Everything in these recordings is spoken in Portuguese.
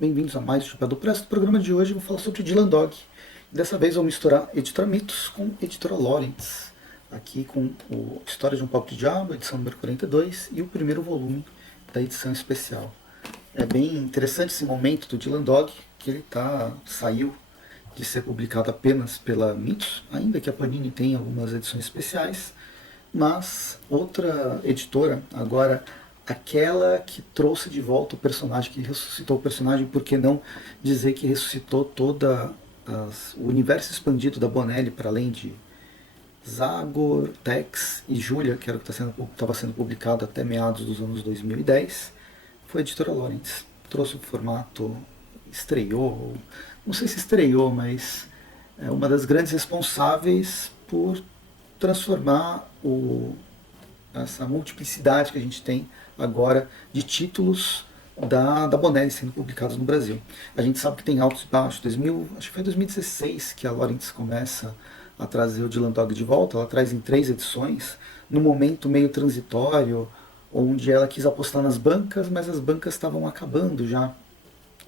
Bem-vindos a mais um Chapéu do Presto. No programa de hoje eu vou falar sobre Dylan Dog. Dessa vez eu vou misturar Editora Mitos com Editora Lawrence. Aqui com o História de um Pau de Diabo, edição número 42, e o primeiro volume da edição especial. É bem interessante esse momento do Dylan Dog, que ele saiu de ser publicado apenas pela Mitos, ainda que a Panini tenha algumas edições especiais, mas outra editora, agora aquela que trouxe de volta o personagem, que ressuscitou o personagem, por que não dizer que ressuscitou o universo expandido da Bonelli, para além de Zagor, Tex e Julia, que era o que estava sendo publicado até meados dos anos 2010, foi a editora Lawrence. Trouxe o formato, estreou, não sei se estreou, mas é uma das grandes responsáveis por transformar essa multiplicidade que a gente tem agora de títulos da Bonelli sendo publicados no Brasil. A gente sabe que tem altos e baixos. Acho que foi em 2016 que a Lawrence começa a trazer o Dylan Dog de volta. Ela traz em 3 edições, num momento meio transitório, onde ela quis apostar nas bancas, mas as bancas estavam acabando já.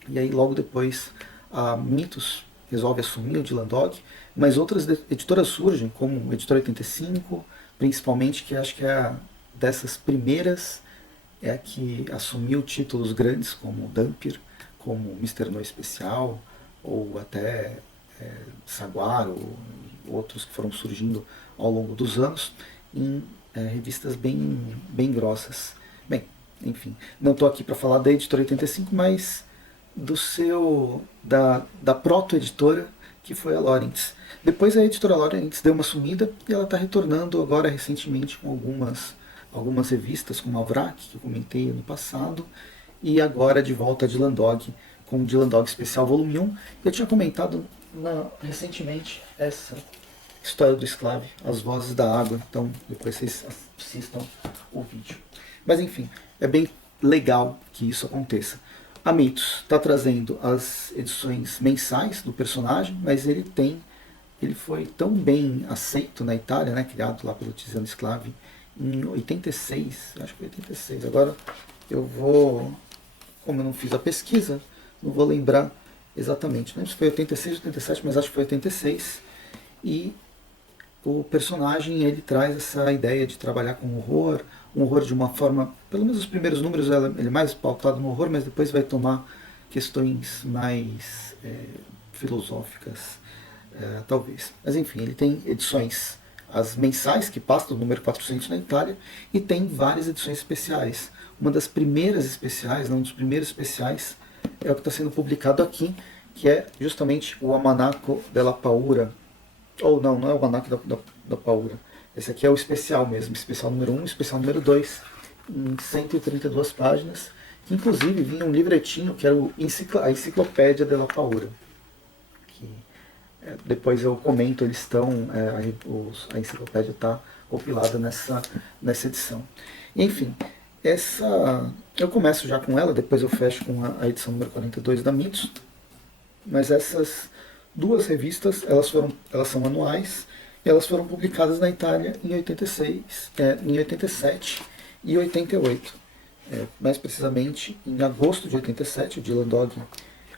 E aí logo depois a Mitos resolve assumir o Dylan Dog, mas outras editoras surgem, como a Editora 85, principalmente, que acho que é dessas primeiras, é a que assumiu títulos grandes como Dampir, como Mister No Especial, ou até Saguaro, ou outros que foram surgindo ao longo dos anos, em revistas bem grossas. Bem, enfim, não estou aqui para falar da Editora 85, mas da proto-editora, que foi a Lawrence. Depois a editora Lawrence deu uma sumida e ela está retornando agora recentemente com algumas revistas, como a Vrak, que eu comentei no passado, e agora de volta a Dylan Dog, com o Dylan Dog Especial Volume 1. Eu tinha comentado recentemente essa história do Esclave, As Vozes da Água, então depois vocês assistam o vídeo. Mas enfim, é bem legal que isso aconteça. A Mitos está trazendo as edições mensais do personagem, mas ele foi tão bem aceito na Itália, né, criado lá pelo Tiziano Sclavi em 86, acho que foi 86. Agora como eu não fiz a pesquisa, não vou lembrar exatamente. Não sei se foi 86 ou 87, mas acho que foi 86. E o personagem ele traz essa ideia de trabalhar com horror, um horror de uma forma, pelo menos os primeiros números ele é mais pautado no horror, mas depois vai tomar questões mais filosóficas, talvez. Mas enfim, ele tem edições, as mensais, que passam do número 400 na Itália, e tem várias edições especiais. Uma das primeiras especiais, um dos primeiros especiais, é o que está sendo publicado aqui, que é justamente o Almanaco della Paura. Ou não é o Almanaco da Paura. Esse aqui é o especial mesmo, especial número 1, especial número 2, em 132 páginas, que inclusive vinha um livretinho que era a Enciclopédia della Paura. Que, depois eu comento, a enciclopédia está compilada nessa edição. Enfim, eu começo já com ela, depois eu fecho com a edição número 42 da Mitos, mas essas duas revistas, elas são anuais, e elas foram publicadas na Itália em 86, em 87 e 88. Mais precisamente em agosto de 87, o Dylan Dog,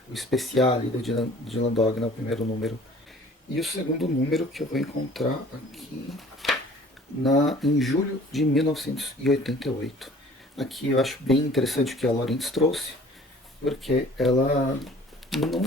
o Speciale do Dylan Dog, no primeiro número. E o segundo número que eu vou encontrar aqui em julho de 1988. Aqui eu acho bem interessante o que a Lawrence trouxe, porque ela não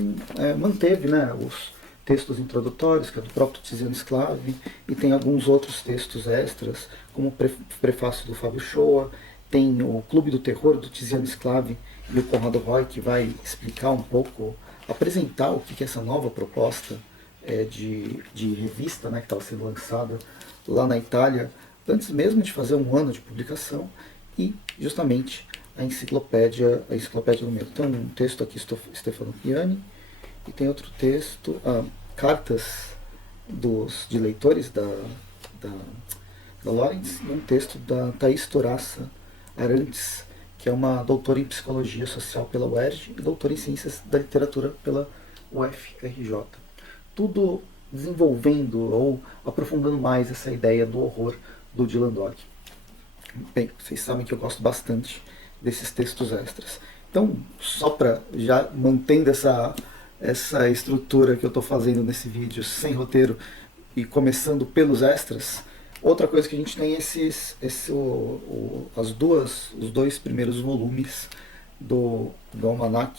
manteve, né, os textos introdutórios, que é do próprio Tiziano Sclavi, e tem alguns outros textos extras, como o prefácio do Fábio Shoa, tem o Clube do Terror do Tiziano Sclavi e o Conrado Roy, que vai explicar um pouco, apresentar o que é essa nova proposta de revista, né, que estava sendo lançada lá na Itália, antes mesmo de fazer um ano de publicação, e justamente a enciclopédia do medo. Então, um texto aqui, Stefano Piani, e tem outro texto, cartas de leitores da Lawrence, e um texto da Thaís Toraça Arantes, que é uma doutora em Psicologia Social pela UERJ e doutora em Ciências da Literatura pela UFRJ. Tudo desenvolvendo ou aprofundando mais essa ideia do horror do Dylan Dog. Bem, vocês sabem que eu gosto bastante desses textos extras. Então, só para já mantendo essa estrutura que eu estou fazendo nesse vídeo sem roteiro e começando pelos extras, outra coisa que a gente tem é os dois primeiros volumes do Almanac,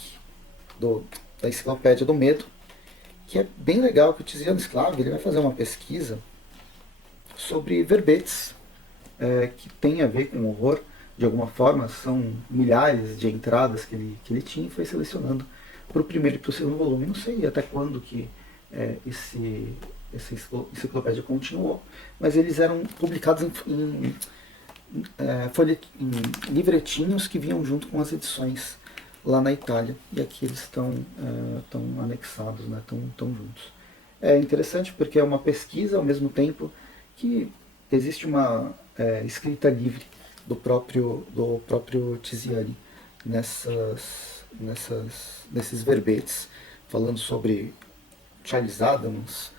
da Enciclopédia do Medo, que é bem legal, que o Tiziano Sclavi ele vai fazer uma pesquisa sobre verbetes que tem a ver com horror, de alguma forma, são milhares de entradas que ele tinha e foi selecionando para o primeiro e para o segundo volume. Não sei até quando que essa enciclopédia continuou, mas eles eram publicados em livretinhos que vinham junto com as edições lá na Itália, e aqui eles estão anexados, né, estão juntos. É interessante porque é uma pesquisa ao mesmo tempo que existe uma escrita livre do próprio Tiziani nesses verbetes, falando sobre Charles Adams,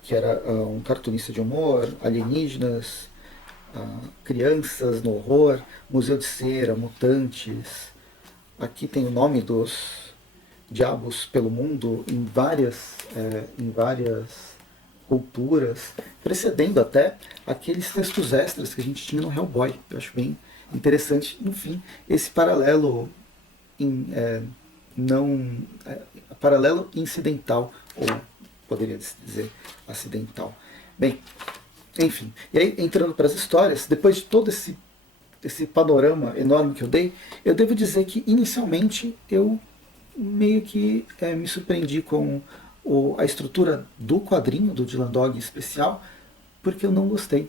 que era um cartunista de humor, alienígenas, crianças no horror, Museu de Cera, mutantes. Aqui tem o nome dos diabos pelo mundo em várias culturas, precedendo até aqueles textos extras que a gente tinha no Hellboy. Eu acho bem interessante, no fim, esse paralelo não paralelo incidental, ou poderia dizer acidental. Bem, enfim, e aí entrando para as histórias, depois de todo esse panorama enorme que eu dei, eu devo dizer que inicialmente eu meio que me surpreendi com a estrutura do quadrinho do Dylan Dog especial, porque eu não gostei.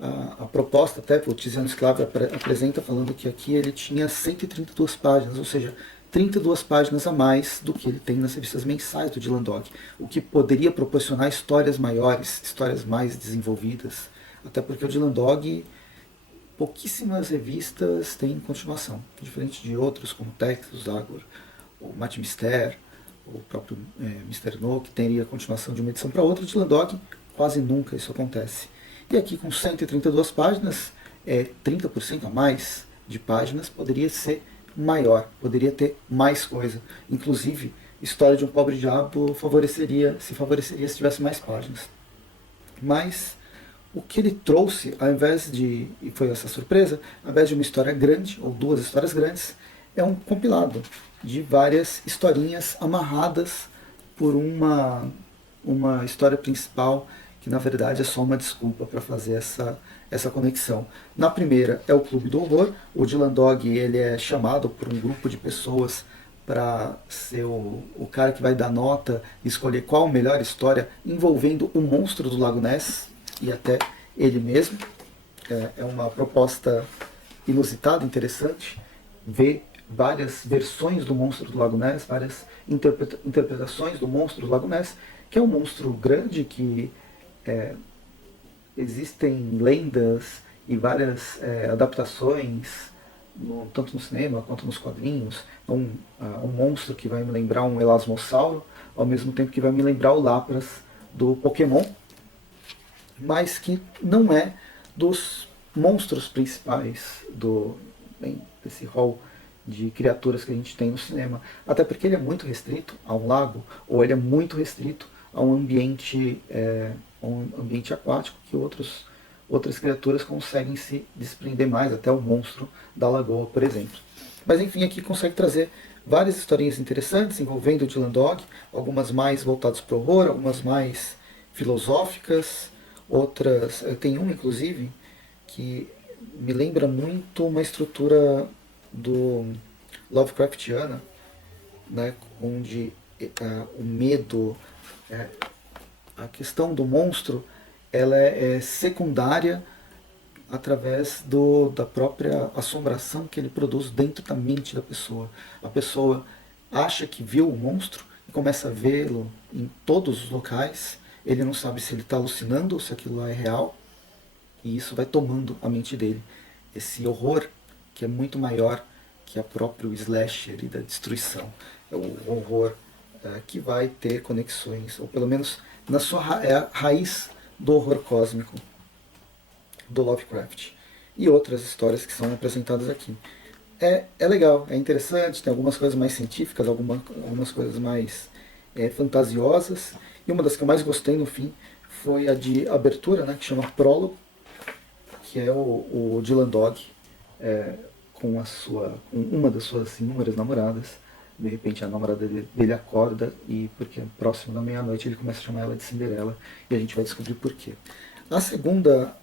A proposta, até o Tiziano Sclavi apresenta falando que aqui ele tinha 132 páginas, ou seja, 32 páginas a mais do que ele tem nas revistas mensais do Dylan Dog, o que poderia proporcionar histórias maiores, histórias mais desenvolvidas, até porque o Dylan Dog, pouquíssimas revistas têm continuação, diferente de outros como Texas, Zagor, o Matt Mister, o próprio Mr. No, que teria continuação de uma edição para outra. O Dylan Dog, quase nunca isso acontece. E aqui com 132 páginas, 30% a mais de páginas, poderia ser maior, poderia ter mais coisa. Inclusive, História de um Pobre Diabo se favoreceria se tivesse mais páginas. Mas o que ele trouxe, ao invés de, e foi essa surpresa, ao invés de uma história grande, ou duas histórias grandes, é um compilado de várias historinhas amarradas por uma história principal, que na verdade é só uma desculpa para fazer essa conexão. Na primeira é o Clube do Horror. O Dylan Dog ele é chamado por um grupo de pessoas para ser o cara que vai dar nota e escolher qual a melhor história envolvendo o monstro do Lago Ness e até ele mesmo. É uma proposta inusitada, interessante, ver várias versões do monstro do Lago Ness, várias interpretações do monstro do Lago Ness, que é um monstro grande que existem lendas e várias adaptações, tanto no cinema quanto nos quadrinhos. Um monstro que vai me lembrar um elasmossauro, ao mesmo tempo que vai me lembrar o Lapras do Pokémon, mas que não é dos monstros principais desse hall de criaturas que a gente tem no cinema. Até porque ele é muito restrito a um lago, ou ele é muito restrito a um ambiente aquático, que outras criaturas conseguem se desprender mais, até o monstro da lagoa, por exemplo. Mas enfim, aqui consegue trazer várias historinhas interessantes envolvendo o Dylan Dog, algumas mais voltadas para o horror, algumas mais filosóficas, outras... Tem uma, inclusive, que me lembra muito uma estrutura do Lovecraftiana, né, onde o medo, a questão do monstro, ela é secundária através da própria assombração que ele produz dentro da mente da pessoa. A pessoa acha que viu o monstro e começa a vê-lo em todos os locais. Ele não sabe se ele está alucinando ou se aquilo lá é real. E isso vai tomando a mente dele. Esse horror que é muito maior que a próprio slasher e da destruição. É o horror que vai ter conexões, ou pelo menos na sua raiz do horror cósmico do Lovecraft. E outras histórias que são apresentadas aqui. É legal, é interessante, tem algumas coisas mais científicas, algumas coisas mais fantasiosas. E uma das que eu mais gostei no fim foi a de abertura, né, que chama Prólogo, que é o Dylan Dog com uma das suas inúmeras namoradas. De repente a namorada dele acorda e, porque é próximo da meia-noite, ele começa a chamar ela de Cinderela e a gente vai descobrir por quê. A segunda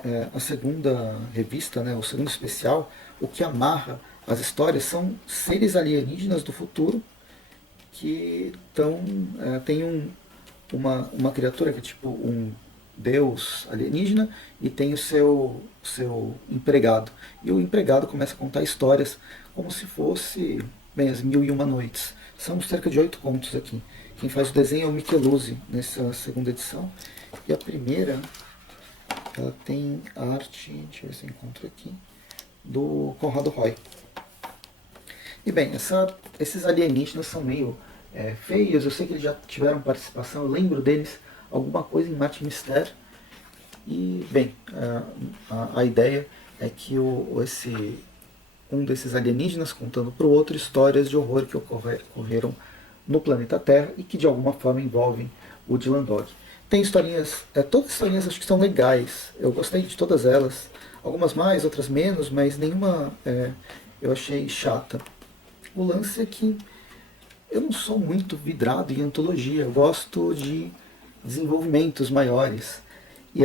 revista, né, o segundo especial, o que amarra as histórias são seres alienígenas do futuro que tem uma criatura que é tipo um deus alienígena e tem o seu empregado. E o empregado começa a contar histórias como se fosse, bem, as Mil e Uma Noites. São cerca de 8 contos aqui. Quem faz o desenho é o Micheluzzi nessa segunda edição. E a primeira, ela tem a arte, deixa eu ver se eu encontro aqui, do Conrado Roy. E bem, esses alienígenas são meio feios, eu sei que eles já tiveram participação, eu lembro deles, alguma coisa em Mate Mister. E, bem, a ideia é que um desses alienígenas contando para o outro histórias de horror que ocorreram no planeta Terra e que de alguma forma envolvem o Dylan Dog. Tem historinhas, todas as historinhas acho que são legais, eu gostei de todas elas, algumas mais, outras menos, mas nenhuma eu achei chata. O lance é que eu não sou muito vidrado em antologia, eu gosto de desenvolvimentos maiores. E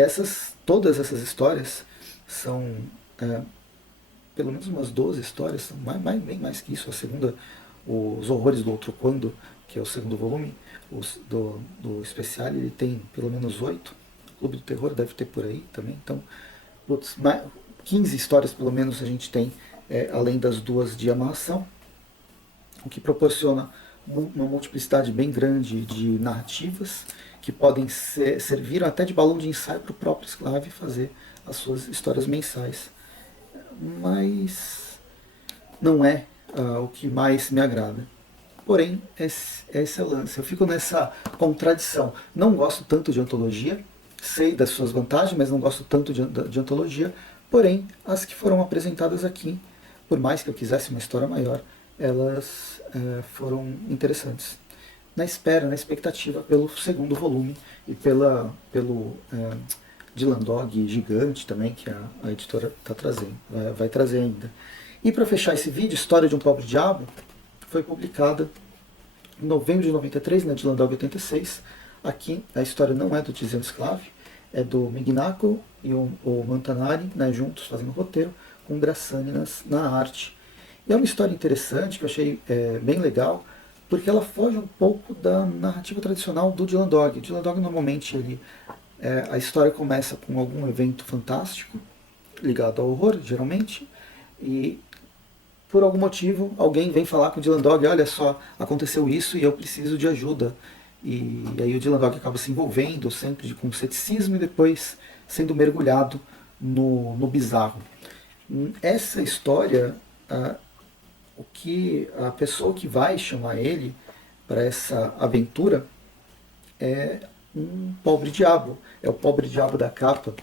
todas essas histórias são, pelo menos umas 12 histórias, são bem mais que isso. A segunda, Os Horrores do Outro Quando, que é o segundo volume do especial, ele tem pelo menos 8. O Clube do Terror deve ter por aí também. Então, 15 histórias pelo menos a gente tem, além das duas de amarração, o que proporciona uma multiplicidade bem grande de narrativas que podem servir até de balão de ensaio para o próprio Sclave fazer as suas histórias mensais. Mas não é o que mais me agrada. Porém, esse é o lance. Eu fico nessa contradição. Não gosto tanto de antologia, sei das suas vantagens, mas não gosto tanto de antologia. Porém, as que foram apresentadas aqui, por mais que eu quisesse uma história maior, elas foram interessantes. Na espera, na expectativa pelo segundo volume e pelo Dylan Dog gigante também, que a editora tá trazendo, vai trazer ainda. E para fechar esse vídeo, História de um Pobre Diabo foi publicada em novembro de 93, na Dylan Dog 86. Aqui a história não é do Tiziano Sclave, é do Mignaco e o Montanari, né, juntos fazendo o roteiro, com o Grassani na arte. E é uma história interessante, que eu achei bem legal, porque ela foge um pouco da narrativa tradicional do Dylan Dog. O Dylan Dog normalmente a história começa com algum evento fantástico, ligado ao horror, geralmente, e por algum motivo alguém vem falar com o Dylan Dog, olha só, aconteceu isso e eu preciso de ajuda. E aí o Dylan Dog acaba se envolvendo sempre com ceticismo e depois sendo mergulhado no bizarro. Essa história, o que a pessoa que vai chamar ele para essa aventura é um pobre diabo. É o pobre diabo da capa,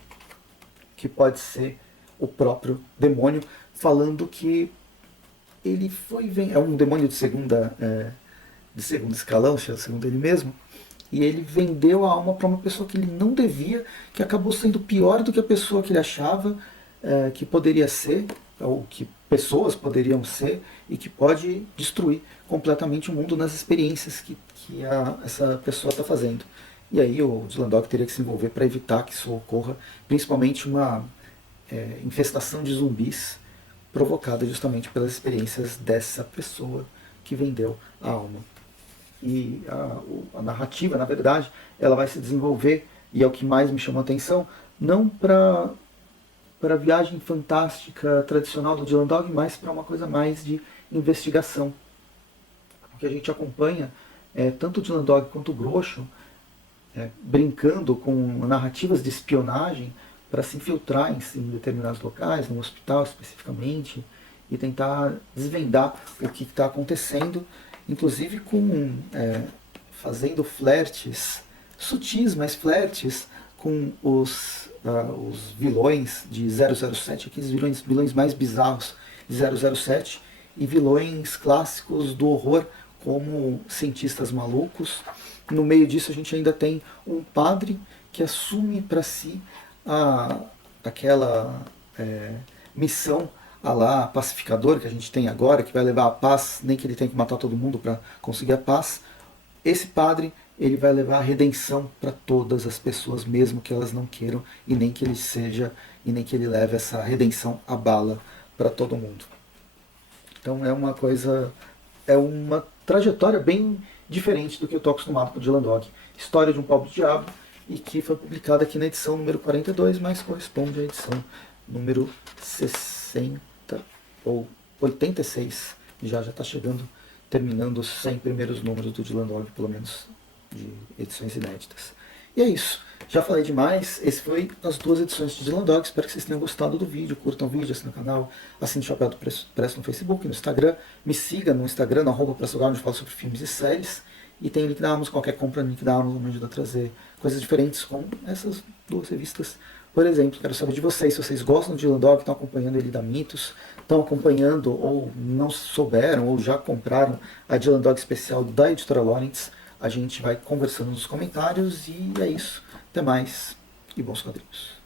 que pode ser o próprio demônio, falando que ele é um demônio de segundo escalão, segundo ele mesmo, e ele vendeu a alma para uma pessoa que ele não devia, que acabou sendo pior do que a pessoa que ele achava que poderia ser, ou que pessoas poderiam ser, e que pode destruir completamente o mundo nas experiências que essa pessoa está fazendo. E aí o Dylan Dog teria que se envolver para evitar que isso ocorra, principalmente uma infestação de zumbis provocada justamente pelas experiências dessa pessoa que vendeu a alma. E a narrativa, na verdade, ela vai se desenvolver, e é o que mais me chamou a atenção, não para a viagem fantástica tradicional do Dylan Dog, mas para uma coisa mais de investigação. O que a gente acompanha tanto o Dylan Dog quanto o Groucho brincando com narrativas de espionagem para se infiltrar em determinados locais, no hospital especificamente, e tentar desvendar o que está acontecendo, inclusive fazendo flertes, sutis, mas flertes, com os vilões de 007, aqueles vilões mais bizarros de 007, e vilões clássicos do horror, como cientistas malucos. No meio disso a gente ainda tem um padre que assume para si aquela missão a lá pacificador que a gente tem agora, que vai levar a paz, nem que ele tenha que matar todo mundo para conseguir a paz. Esse padre, ele vai levar a redenção para todas as pessoas, mesmo que elas não queiram, e nem que ele leve essa redenção à bala para todo mundo. Então é uma trajetória bem diferente do que eu estou acostumado com o Dylan Dog. História de um pobre diabo, e que foi publicada aqui na edição número 42, mas corresponde à edição número 60 ou 86. Já está chegando, terminando os 100 primeiros números do Dylan Dog, pelo menos de edições inéditas. E é isso. Já falei demais. Esse foi as 2 edições de Dylan Dog. Espero que vocês tenham gostado do vídeo. Curtam o vídeo, assinem o canal, assinem o Chapéu do Preço no Facebook, no Instagram. Me siga no Instagram, no @pressogar, onde eu falo sobre filmes e séries. E tem o link da Amazon. Qualquer compra no link da Amazon me ajuda a trazer coisas diferentes, como essas 2 revistas. Por exemplo, quero saber de vocês, se vocês gostam do Dylan Dog, estão acompanhando ele da Mitos, estão acompanhando ou não souberam ou já compraram a Dylan Dog especial da editora Lawrence. A gente vai conversando nos comentários e é isso. Até mais e bons quadrinhos.